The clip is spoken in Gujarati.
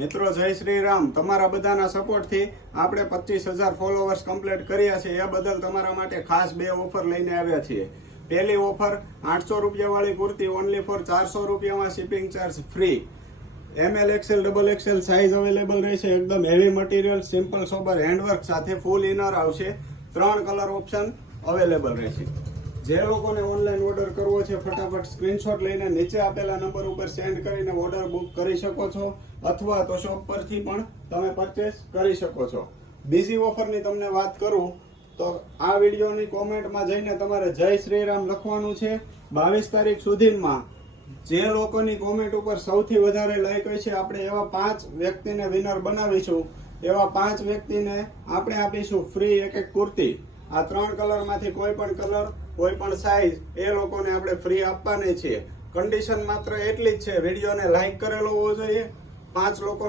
મિત્રો જય શ્રી રામ। તમારા બધાના સપોર્ટથી આપણે 25,000 ફોલોવર્સ કમ્પ્લીટ કર્યા છે। એ બદલ તમારા માટે ખાસ બે ઓફર લઈને આવ્યા છીએ। પહેલી ઓફર 800 રૂપિયા વાળી કુર્તી ઓનલી ફોર 400 રૂપિયામાં shipping charge free. ML XL XXL size available રહેશે। એકદમ heavy material, simple sober handwork સાથે ફૂલ ઇનર આવશે। 3 કલર ઓપ્શન અવેલેબલ રહેશે। જે લોકોને ઓનલાઈન ઓર્ડર કરવો છે ફટાફટ સ્ક્રીનશોટ લઈને નીચે આપેલા નંબર ઉપર સેન્ડ કરીને ઓર્ડર બુક કરી શકો છો, અથવા તો શોપ પરથી પણ તમે પરચેસ કરી શકો છો। બીજી ઓફરની તમને વાત કરું તો આ વિડીયોની કોમેન્ટમાં જઈને તમારે જય શ્રી રામ લખવાનું છે। 22 તારીખ સુધીમાં જે લોકોની કોમેન્ટ ઉપર સૌથી વધારે લાઈક હોય છે આપણે એવા 5 વ્યક્તિને વિનર બનાવીશું। એવા 5 વ્યક્તિને આપણે આપીશું ફ્રી એક કુર્તી। આ 3 કલરમાંથી કોઈ પણ કલર, કોઈ પણ સાઈઝ એ લોકોને આપણે ફ્રી આપવાની છે। કન્ડિશન માત્ર એટલી જ છે, વિડીયોને લાઈક કરેલો હોવો જોઈએ। 5 લોકો